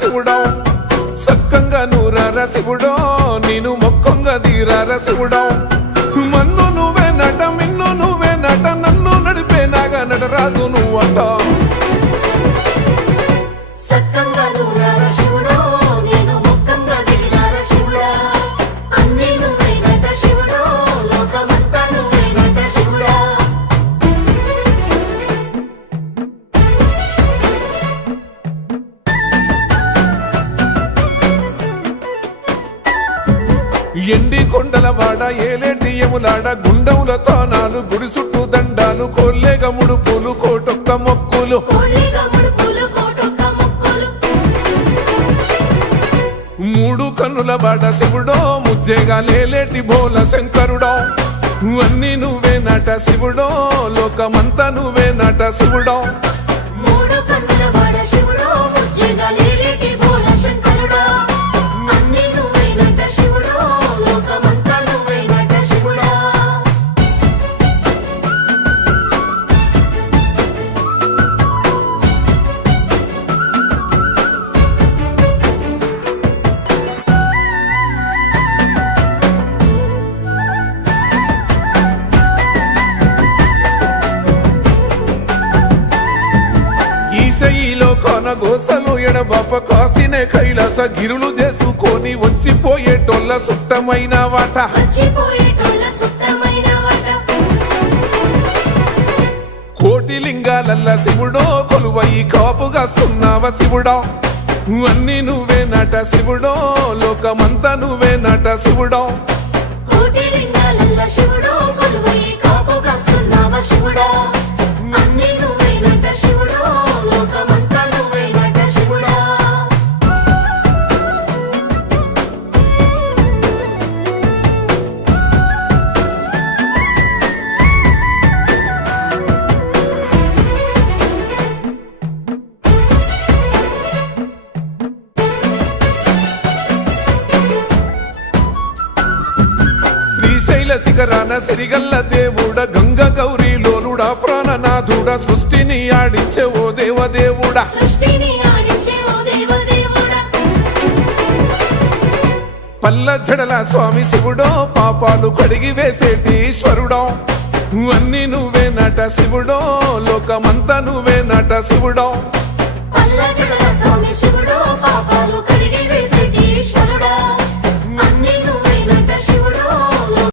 శివుడో సక్కంగా నూరార శివుడో నేను మొక్కంగా తీరార శివుడో మన్ను నువ్వే నట మిన్ను నువ్వే నట నన్ను నడిపే నాగా నటరాజు నువ్వంట ఎండి కొండలవాడ ఏలేటి యములాడ గుండముల తానాలు గుడి చుట్టూ దండాలు కొల్లేగ ముడుపులు కోటొక్క మొక్కులు మూడు కన్నుల బాట శివుడో ముజ్జేగా లేలేటి బోల శంకరుడో అన్ని నువ్వే నట శివుడో లోకమంతా నువ్వే నట శివుడో ఈశయిలో కొనగోసలు ఎడబాప కాసినే కైలాస గిరులు చేసుకొని వచ్చిపోయేటోళ్ళ సుట్టమైన వాట కోటి లింగాలల్ల శివుడో కొలువయి కాపుగాస్తున్నావ శివుడో అన్ని నువ్వే నట శివుడో లోకమంతా నువ్వే నట శివుడో శ్రీశైల శిఖరాన సిరిగల్ల దేవుడ గంగ గౌరీ లోలుడా ప్రాణనాథుడా సృష్టిని ఆడించే ఓ దేవదేవుడా పల్ల జడల స్వామి శివుడో పాపాలు కడిగి వేసేటి ఈశ్వరుడో అన్ని నువ్వే నట శివుడో లోకమంతా నువ్వే నట శివుడో పల్ల జడల స్వామి శివుడో పాపాలు